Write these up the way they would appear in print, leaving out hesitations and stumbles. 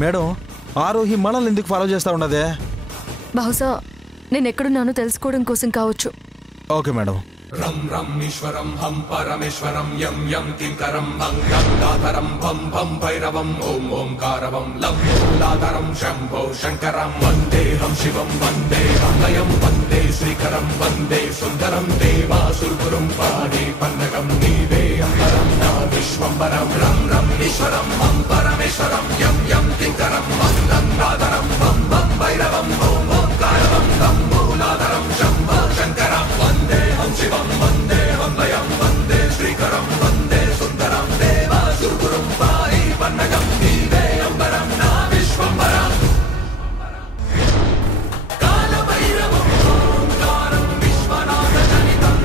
Madam Aarohi మనల్ని ఎందుకు follow చేస్తూ ఉండదే? బహుశా నేను ఎక్కడున్నానో తెలుసుకోవడం కోసం కావచ్చు. Okay madam. రం రం ఈశ్వరం హం పరమేశ్వరం యం యం కింకరం గంగాధరం భం భం భైరవం ఓం ఓంకారవం లం మూలాధరం శంభో శంకరం వందేహం శివం వందేహం లయం వందే శ్రీకరం వందే సుందరం దేవాసురగురుం పాదే పన్నగం నీవే అంబరం నా విశ్వంబరం రం రం ఈశ్వరం హం పరమేశ్వరం యం యం కింకరం గంగాధరం భం భం భైరవం ఓం ఓంకారవం లం మూలాధరం శంభో శంకరం వందేహం శివం వందేహం లయం వందే శ్రీకరం వందే సుందరం దేవాసురగురుం పాదే పన్నగం నీవే అంబరం నా విశ్వంబరం కాలభైరవం ఓంకారం విశ్వనాథ జనితం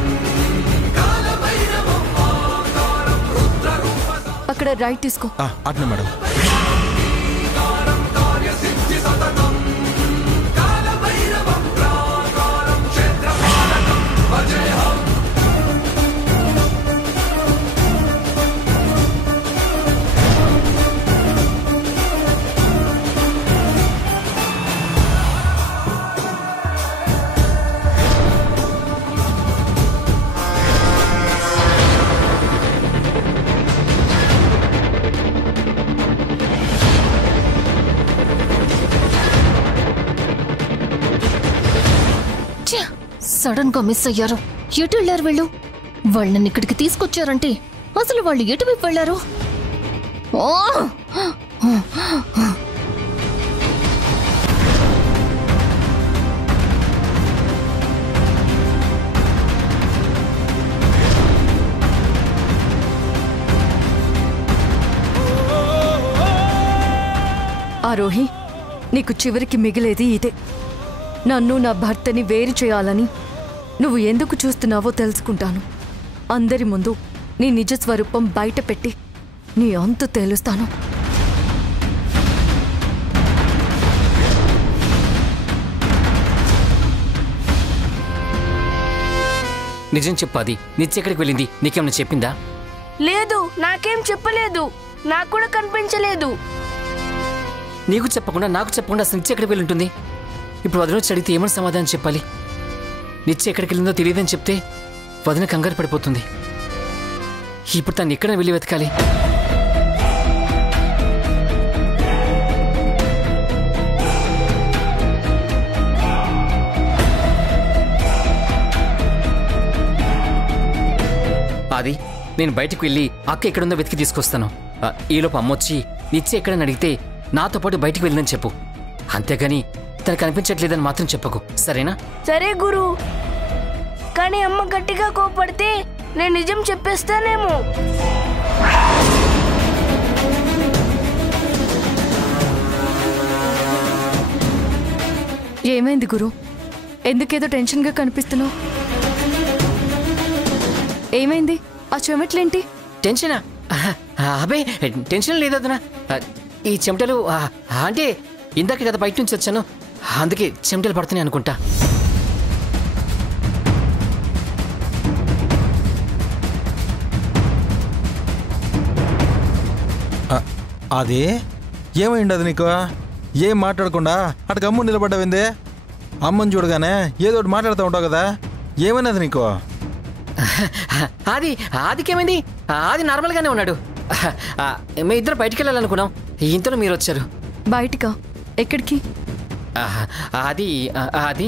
కాలభైరవం ఓంకారం రుద్రరూప అక్కడ రైట్ తీసుకో. అట్నే మేడం. కార్యసిద్ధి సతతం కాలభైరవం ప్రాకారం క్షేత్రపాలకం భజేహం. సడన్ గా మిస్ అయ్యారు. ఎటు వెళ్లారు వీళ్ళు? వాళ్ళని ఇక్కడికి తీసుకొచ్చారంటే అసలు వాళ్ళు ఎటువైపు వెళ్లారు? ఆరోహి, నీకు చివరికి మిగిలేది ఇదే. నన్ను నా భర్తని వేరు చేయాలని నువ్వు ఎందుకు చూస్తున్నావో తెలుసుకుంటాను. అందరి ముందు నీ నిజ స్వరూపం బయట పెట్టి నీ అంతు తేలుస్తాను. నిజం చెప్పాది. నిత్య ఎక్కడికి వెళ్ళింది? నీకేమైనా చెప్పిందా? లేదు, నాకేం చెప్పలేదు. నాకు కూడా కనిపించలేదు. నీకు చెప్పకుండా నాకు చెప్పకుండా అసలు నిత్య ఎక్కడికి వెళ్ళి ఉంటుంది? ఇప్పుడు వదిన వచ్చి అడిగితే ఏమని సమాధానం చెప్పాలి? నిత్య ఎక్కడికి వెళ్ళిందో తెలియదని చెప్తే వదిన కంగారు పడిపోతుంది. ఇప్పుడు తను ఎక్కడ వెళ్ళి వెతకాలి? అది నేను బయటకు వెళ్ళి అక్క ఎక్కడుందో వెతికి తీసుకొస్తాను. ఈలోపు అమ్మొచ్చి నిత్య ఎక్కడని అడిగితే నాతో పాటు బయటకు వెళ్ళిందని చెప్పు. అంతేగాని తనకు కనిపించట్లేదని మాత్రం చెప్పకు, సరేనా? సరే గురు, కానీ అమ్మ గట్టిగా కోపడితే నేను నిజం చెప్పేస్తానేమో. ఏమైంది గురు? ఎందుకేదో టెన్షన్గా కనిపిస్తున్నావు? ఏమైంది? ఆ చెమట్లేంటి? టెన్షనా? అబే టెన్షన్ లేదన్నా. ఈ చెమటలు అంటే ఇందాక కదా బయట నుంచి వచ్చాను, అందుకే చెమటలు పడుతున్నాయి అనుకుంటా. అది ఏమైంది? అది నీకు ఏం మాట్లాడకుండా అటు గమ్ము నిలబడ్డావిందే? అమ్మని చూడగానే ఏదో ఒకటి మాట్లాడుతూ ఉంటావు కదా, ఏమైనది నీకు? ఆదికేమైంది? ఆది నార్మల్గానే ఉన్నాడు. మీ ఇద్దరు బయటికి వెళ్ళాలనుకున్నాం, ఇంతలో మీరు వచ్చారు. బయటికా? ఎక్కడికి? అది అది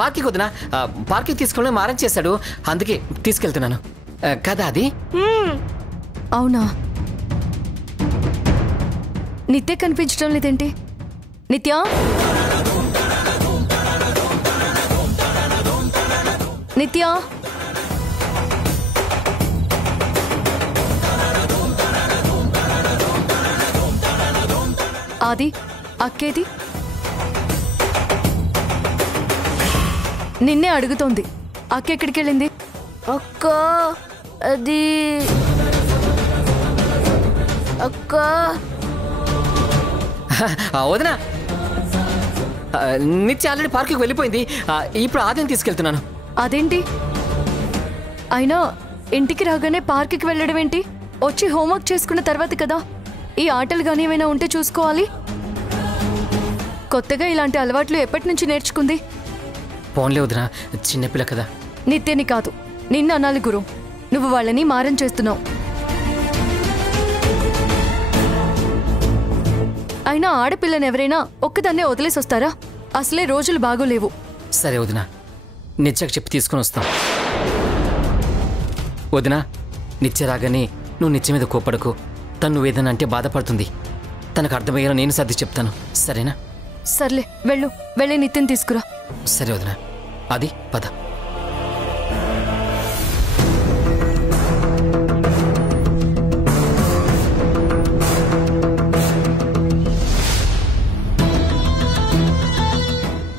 పార్కింగ్ వదినా. పార్కింగ్ తీసుకుని మారం చేశాడు, అందుకే తీసుకెళ్తున్నాను కదా. అది అవునా? నిత్య కనిపించడం లేదేంటి? నిత్య, నిత్య, ఆది అక్కేది? నిన్నే అడుగుతోంది. అక్క ఎక్కడికి వెళ్ళింది? అక్క అది అక్క వదినా, నిత్య ఆల్రెడీ పార్కుకి వెళ్ళిపోయింది. ఇప్పుడు ఆదిని తీసుకెళ్తున్నాను. అదేంటి? అయినా ఇంటికి రాగానే పార్కుకి వెళ్ళడం ఏంటి? వచ్చి హోంవర్క్ చేసుకున్న తర్వాత కదా. ఈ ఆటలు కానీ ఏమైనా ఉంటే చూసుకోవాలి. కొత్తగా ఇలాంటి అలవాట్లు ఎప్పటి నుంచి నేర్చుకుంది? పోన్లే వదిన, చిన్నపిల్ల కదా. నిత్యని కాదు, నిన్ను అనాలి గురు. నువ్వు వాళ్ళని మారం చేస్తున్నావు. అయినా ఆడపిల్లని ఎవరైనా ఒక్కదాన్నే వదిలేసి వస్తారా? అసలే రోజులు బాగోలేవు. సరే వదిన, నిత్యకు చెప్పి తీసుకొని వస్తాం. వదిన, నిత్య రాగానే నువ్వు నిత్య మీద కోపడకు. తను నువ్వేదన్నా అంటే బాధపడుతుంది. తనకు అర్థమయ్యేలా నేను సర్ది చెప్తాను, సరేనా? సర్లే, వెళ్ళి నిత్యం తీసుకురా. సరే వదిన, అది పద.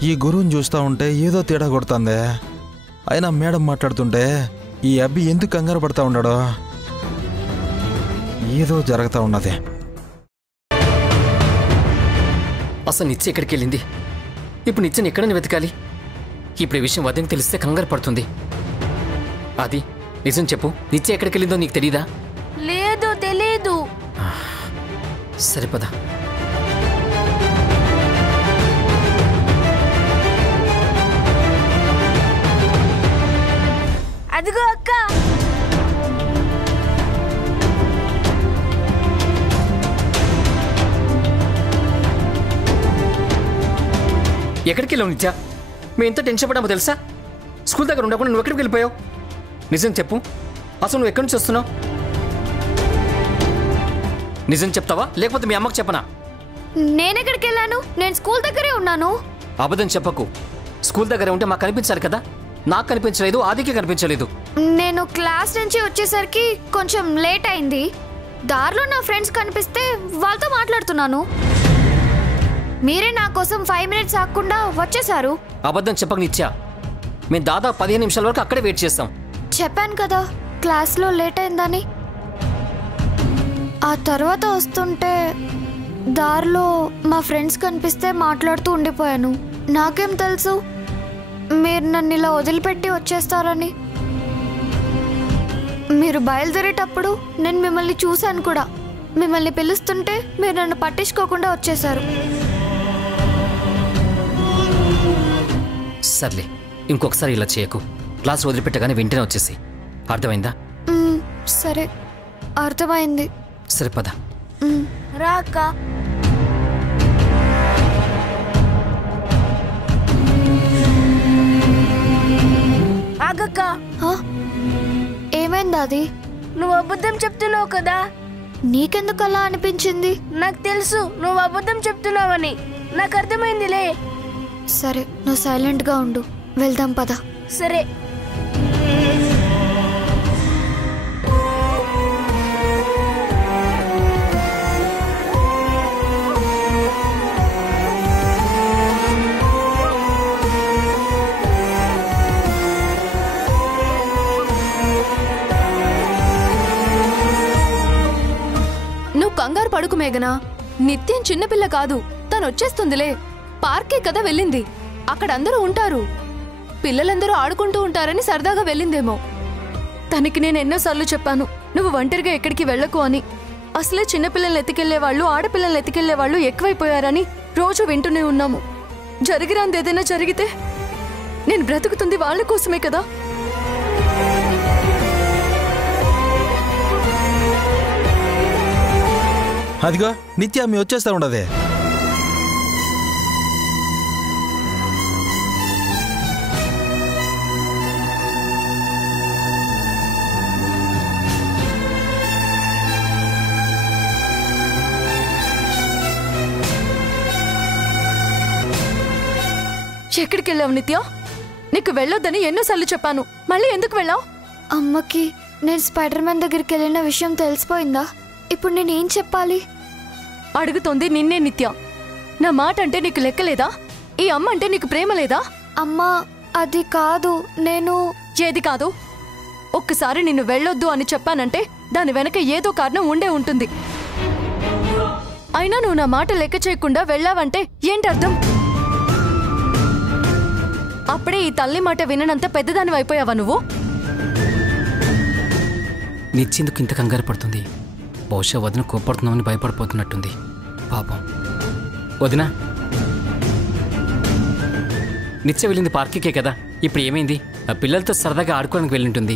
ఈ గురువుని చూస్తూ ఉంటే ఏదో తేడా కొడుతుందే. అయినా మేడం మాట్లాడుతుంటే ఈ అబ్బి ఎందుకు కంగారు పడతా ఉన్నాడో? ఏదో జరుగుతూ ఉన్నది. అసలు నిత్య ఎక్కడికి వెళ్ళింది? ఇప్పుడు నిత్యని ఎక్కడని వెతకాలి? ఇప్పుడు ఈ విషయం వదిన తెలిస్తే కంగారు పడుతుంది. అది నిజం చెప్పు, నిత్య ఎక్కడికి వెళ్ళిందో నీకు తెలీదా? లేదు, తెలీదు. సరే పద. అదిగో అక్క. ఎక్కడికి వెళ్ళావు నిత్య? మేము ఎంత టెన్షన్ పడ్డామో తెలుసా? స్కూల్ దగ్గర ఉండకుండా నువ్వు ఎక్కడికి వెళ్ళిపోయావు? నిజం చెప్పు, అసలు నువ్వు ఎక్కడి నుంచి వస్తున్నావు? నిజం చెప్తావా లేకపోతే మీ అమ్మకు చెప్పనా? నేనెక్కడికి వెళ్ళాను? నేను స్కూల్ దగ్గరే ఉన్నాను. అబద్ధం చెప్పకు. స్కూల్ దగ్గర ఉంటే మాకు కనిపించాలి కదా. నాకు కనిపించలేదు, ఆదికి కనిపించలేదు. నేను క్లాస్ నుంచి వచ్చేసరికి కొంచెం లేట్ అయింది. దారిలో నా ఫ్రెండ్స్ కనిపిస్తే వాళ్ళతో మాట్లాడుతున్నాను. మీరే నా కోసం 5 మినిట్స్ ఆగకుండా వచ్చేసారు. అబద్ధం చెప్పక నిత్య, మేము దాదాపు 15 నిమిషాల వరకు అక్కడే వెయిట్ చేస్తాం. చెప్పాను కదా క్లాస్లో లేట్ అయిందని. ఆ తర్వాత వస్తుంటే దారిలో మా ఫ్రెండ్స్ కనిపిస్తే మాట్లాడుతూ ఉండిపోయాను. నాకేం తెలుసు మీరు నన్ను ఇలా వదిలిపెట్టి వచ్చేస్తారని. మీరు బయలుదేరేటప్పుడు నేను మిమ్మల్ని చూశాను కూడా. మిమ్మల్ని పిలుస్తుంటే మీరు నన్ను పట్టించుకోకుండా వచ్చేశారు. సర్లే, ఇంకొకసారి ఇలా చేయకు. క్లాస్ వదిలిపెట్టగానే వెంటనే వచ్చేసి. అర్థమైందా? సరే, అర్థమైంది. సరే పద. రా అక్క. ఆగక్క. ఏమైంది అది? నువ్వు అబద్ధం చెప్తున్నావు కదా. నీకెందుకు అలా అనిపించింది? నాకు తెలుసు నువ్వు అబద్ధం చెప్తున్నావని. నాకు అర్థమైందిలే. సరే, నువ్వు సైలెంట్గా ఉండు. వెళ్దాం పద. సరే. కంగారు పడుకు మేఘనా. నిత్యం చిన్నపిల్ల కాదు, తను వచ్చేస్తుందిలే. పార్కే కదా వెళ్ళింది, అక్కడ అందరూ ఉంటారు. పిల్లలందరూ ఆడుకుంటూ ఉంటారని సరదాగా వెళ్ళిందేమో. తనకి నేను ఎన్నోసార్లు చెప్పాను, నువ్వు ఒంటరిగా ఎక్కడికి వెళ్ళకు అని. అసలే చిన్నపిల్లల్ని ఎత్తుకెళ్లేవాళ్ళు, ఆడపిల్లల్ని ఎత్తుకెళ్లేవాళ్ళు ఎక్కువైపోయారని రోజు వింటూనే ఉన్నాము. జరిగిరాంది ఏదైనా జరిగితే నేను బ్రతుకుతుంది వాళ్ళ కోసమే కదా. అదిగో నిత్య మీ వచ్చేస్తా ఉండదే. ఎక్కడికి వెళ్ళావు నిత్య? నీకు వెళ్ళొద్దని ఎన్నోసార్లు చెప్పాను, మళ్ళీ ఎందుకు వెళ్ళావు? అమ్మకి నేను స్పైడర్ మ్యాన్ దగ్గరికి వెళ్ళిన విషయం తెలిసిపోయిందా? ఇప్పుడు నేనేం చెప్పాలి? అడుగుతోంది నిన్నే నిత్య. నా మాట అంటే నీకు లెక్కలేదా? ఈ అమ్మ అంటే నీకు ప్రేమ లేదా? అమ్మా, అది కాదు. నేను ఏది కాదు? ఒక్కసారి నిన్ను వెళ్ళొద్దు అని చెప్పానంటే దాని వెనక ఏదో కారణం ఉండే ఉంటుంది. అయినా నువ్వు నా మాట లెక్క చేయకుండా వెళ్ళావంటే ఏంటి అర్థం? అప్పుడే ఈ తల్లి మాట విననంత పెద్దదానివి అయిపోయావా నువ్వు? నిచ్చెందుకు ఇంత కంగారు పడుతుంది? బహుశా వదిన కోపడుతున్నామని భయపడిపోతున్నట్టుంది. పాపం. వదినా, నిత్య వెళ్ళింది పార్కుకే కదా, ఇప్పుడు ఏమైంది? ఆ పిల్లలతో సరదాగా ఆడుకోవడానికి వెళ్ళింటుంది.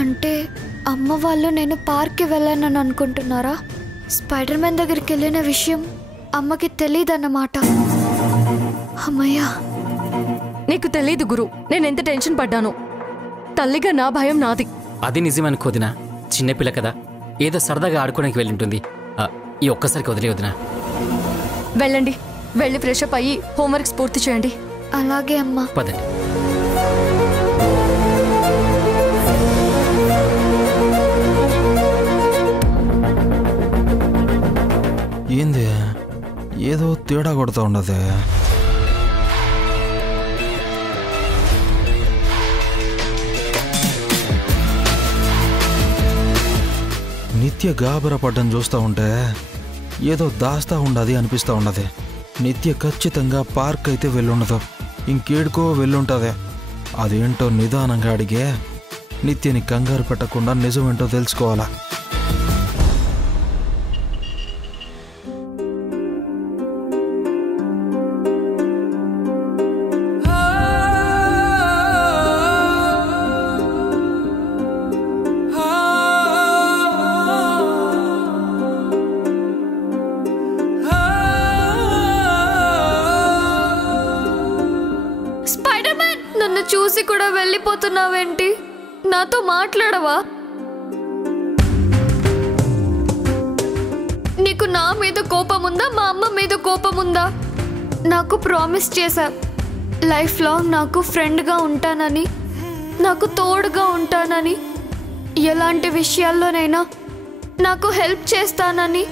అంటే అమ్మ వాళ్ళు నేను పార్క్కి వెళ్ళానని అనుకుంటున్నారా? స్పైడర్ మ్యాన్ దగ్గరికి వెళ్ళిన విషయం అమ్మకి తెలియదన్నమాట. అమ్మయ్యా. నీకు తెలీదు గురు, నేను ఎంత టెన్షన్ పడ్డాను. తల్లిగా నా భయం నాది. అది నిజమనుకోదినా, చిన్నపిల్ల కదా, ఏదో సరదాగా ఆడుకోవడానికి వెళ్ళింటుంది. ఈ ఒక్కసారికి వదిలే వదినా. వెళ్ళండి, వెళ్ళి ఫ్రెష్ అప్ అయ్యి హోంవర్క్స్ పూర్తి చేయండి. అలాగే అమ్మా. పదండి. ఏంది ఏదో తేడా కొడతా ఉండదు. నిత్య గాబరా పడ్డం చూస్తూ ఉంటే ఏదో దాస్తా ఉండదు అనిపిస్తూ ఉండదు. నిత్య ఖచ్చితంగా పార్క్ అయితే వెళ్ళుండదు, ఇంకేడుకో వెళ్ళుంటుంది. అదేంటో నిదానంగా అడిగే నిత్యని కంగారు పెట్టకుండా నిజమేంటో తెలుసుకోవాలా. నన్ను చూసి కూడా వెళ్ళిపోతున్నావేంటి? నాతో మాట్లాడవా? నీకు నా మీద కోపం ఉందా, మా అమ్మ మీద కోపం ఉందా? నాకు ప్రామిస్ చేశా, లైఫ్ లాంగ్ నాకు ఫ్రెండ్గా ఉంటానని, నాకు తోడుగా ఉంటానని, ఎలాంటి విషయాల్లోనైనా నాకు హెల్ప్ చేస్తానని.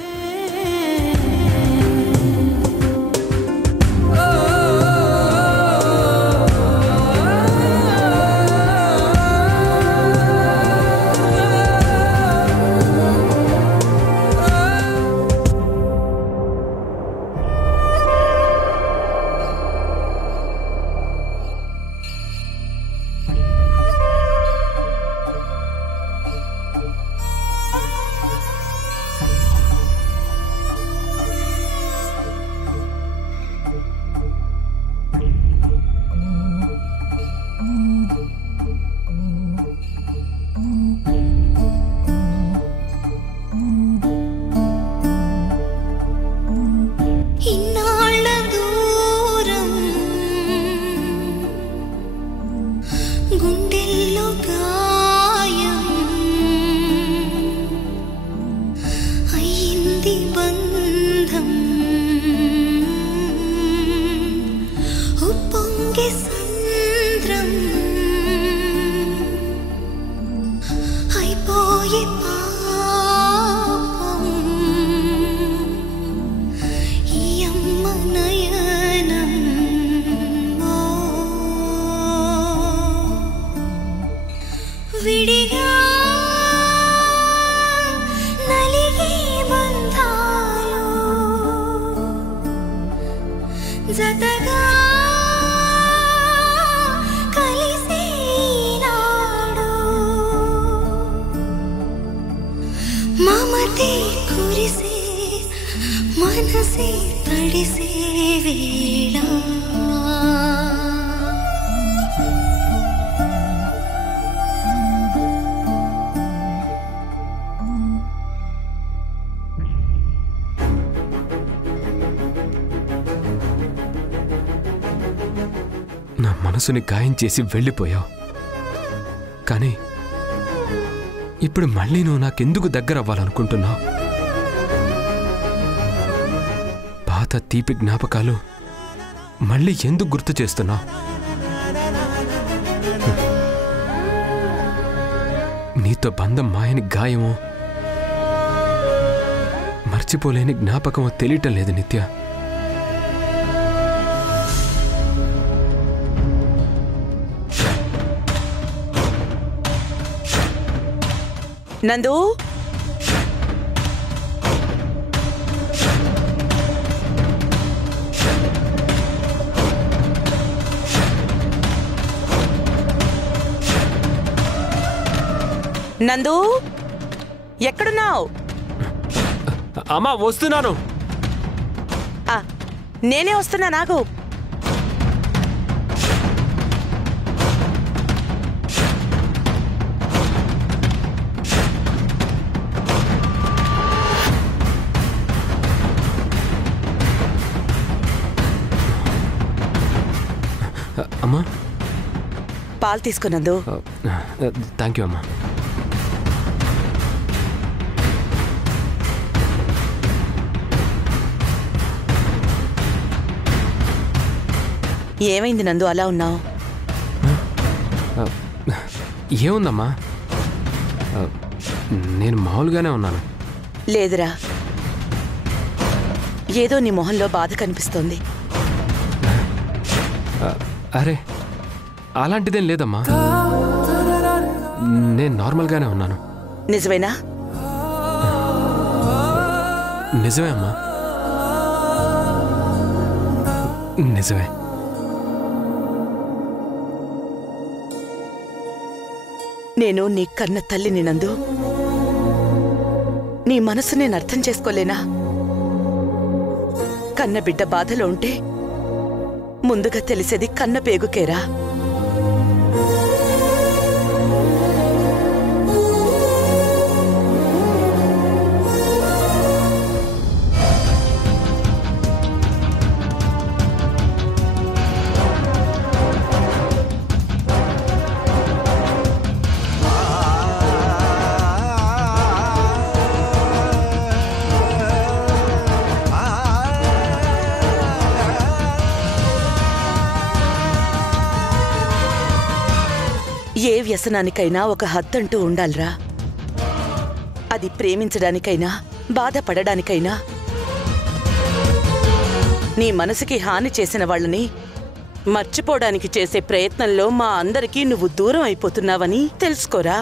నా మనసుని గాయం చేసి వెళ్ళిపోయావు, కానీ ఇప్పుడు మళ్ళీ నువ్వు నాకెందుకు దగ్గర అవ్వాలనుకుంటున్నావు? పాత తీపి జ్ఞాపకాలు మళ్ళీ ఎందుకు గుర్తు చేస్తున్నావు? నీతో బంధం మాయని గాయమో మర్చిపోలేని జ్ఞాపకమో తెలియటం లేదు నిత్య. నందు, నందు, ఎక్కడున్నావు? అమ్మా వస్తున్నాను. నేనే వస్తున్నా. నాకు అమ్మా పాలు తీసుకున్నందు. థ్యాంక్ యూ అమ్మా. ఏమైంది నందు అలా ఉన్నావు? ఏముందమ్మా, నేను మామూలుగానే ఉన్నాను. లేదురా, ఏదో నీ మొహంలో బాధ కనిపిస్తోంది. అరే అలాంటిదేం లేదమ్మా, నేను నార్మల్గానే ఉన్నాను. నిజమేనా? నిజమే అమ్మా, నిజమే. నేను నీ కన్న తల్లిని నందు. నీ మనసు నేను అర్థం చేసుకోలేనా? కన్న బిడ్డ బాధలో ఉంటే ముందుగా తెలిసేది కన్న పేగుకేరా. ఏ వ్యసనానికైనా ఒక హద్దంటూ ఉండాలిరా. అది ప్రేమించడానికైనా బాధపడడానికైనా. నీ మనసుకి హాని చేసిన వాళ్ళని మర్చిపోవడానికి చేసే ప్రయత్నంలో మా అందరికీ నువ్వు దూరం అయిపోతున్నావని తెలుసుకోరా.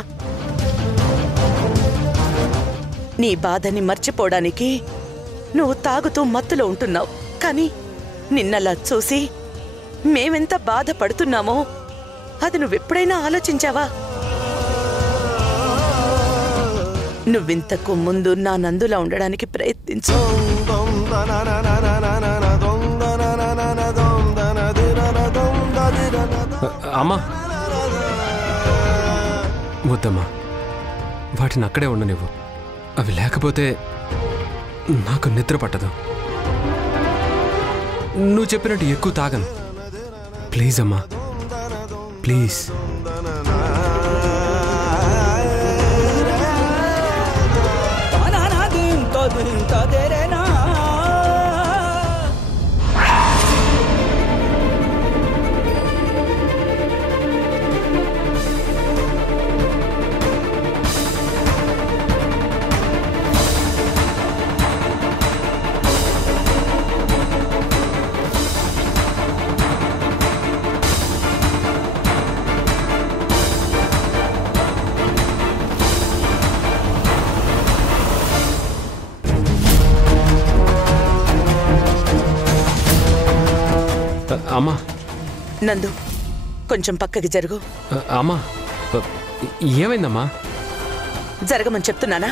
నీ బాధని మర్చిపోవడానికి నువ్వు తాగుతూ మత్తులో ఉంటున్నావు. కానీ నిన్నలా చూసి మేమెంత బాధపడుతున్నామో అది నువ్వెప్పుడైనా ఆలోచించావా? నువ్వింతకు ముందు నా నందులా ఉండడానికి ప్రయత్నించు. అమ్మా వద్దమ్మా, వాటిని అక్కడే ఉండనివ్వు. అవి లేకపోతే నాకు నిద్ర పట్టదు. నువ్వు చెప్పినట్టు ఎక్కువ తాగను. ప్లీజ్ అమ్మా, ప్లీజ్. అమ్మా. నందు కొంచెం పక్కకి జరుగు. అమ్మా ఏమైందమ్మా? జరగమని చెప్తున్నానా?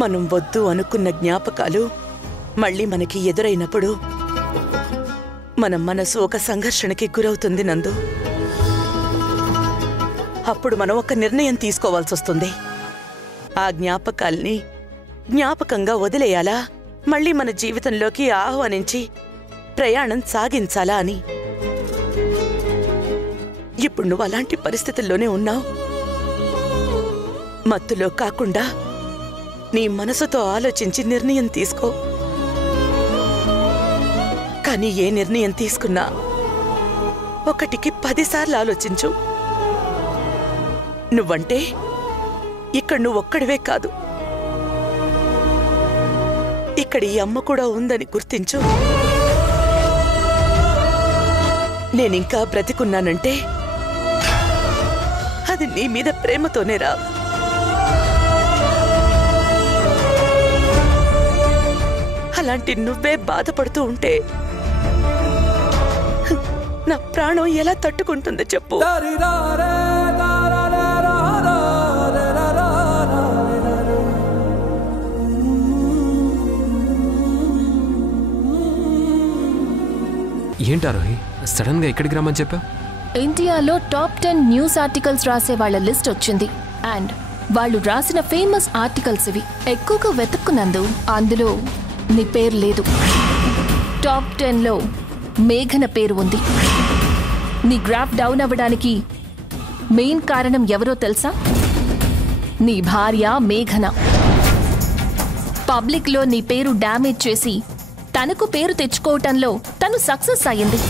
మనం వద్దు అనుకున్న జ్ఞాపకాలు మళ్ళీ మనకి ఎదురైనప్పుడు మన మనసు ఒక సంఘర్షణకి గురవుతుంది నందు. అప్పుడు మనం ఒక నిర్ణయం తీసుకోవాల్సి వస్తుంది. ఆ జ్ఞాపకాల్ని జ్ఞాపకంగా వదిలేయాలా, మళ్ళీ మన జీవితంలోకి ఆహ్వానించి ప్రయాణం సాగించాలా అని. ఇప్పుడు నువ్వు అలాంటి పరిస్థితుల్లోనే ఉన్నావు. మత్తులో కాకుండా నీ మనసుతో ఆలోచించి నిర్ణయం తీసుకో. కానీ ఏ నిర్ణయం తీసుకున్నా 1కి 10 సార్లు ఆలోచించు. నువ్వంటే ఇక్కడ నువ్వొక్కడివే కాదు, ఇక్కడ ఈ అమ్మ కూడా ఉందని గుర్తించు. నేనింకా బ్రతికున్నానంటే అది నీ మీద ప్రేమతోనేరా. అలాంటి నువ్వే బాధపడుతూ ఉంటే నా ప్రాణం ఎలా తట్టుకుంటుందో చెప్పు. ఏంటా రోహి, సడన్ గా ఎక్కడికి రమ్మని చెప్పా? ఇండియాలో టాప్ 10 న్యూస్ ఆర్టికల్స్ రాసే వాళ్ళ లిస్ట్ వచ్చింది. అండ్ వాళ్ళు రాసిన ఫేమస్ ఆర్టికల్స్ ఇవి. ఎక్కువగా వెతుక్కున్నందు అందులో నీ పేరు లేదు. టాప్ 10లో మేఘన పేరు ఉంది. నీ గ్రాఫ్ డౌన్ అవ్వడానికి మెయిన్ కారణం ఎవరో తెలుసా? నీ భార్య మేఘన. పబ్లిక్లో నీ పేరు డ్యామేజ్ చేసి తనకు పేరు తెచ్చుకోవటంలో తను సక్సెస్ అయ్యింది.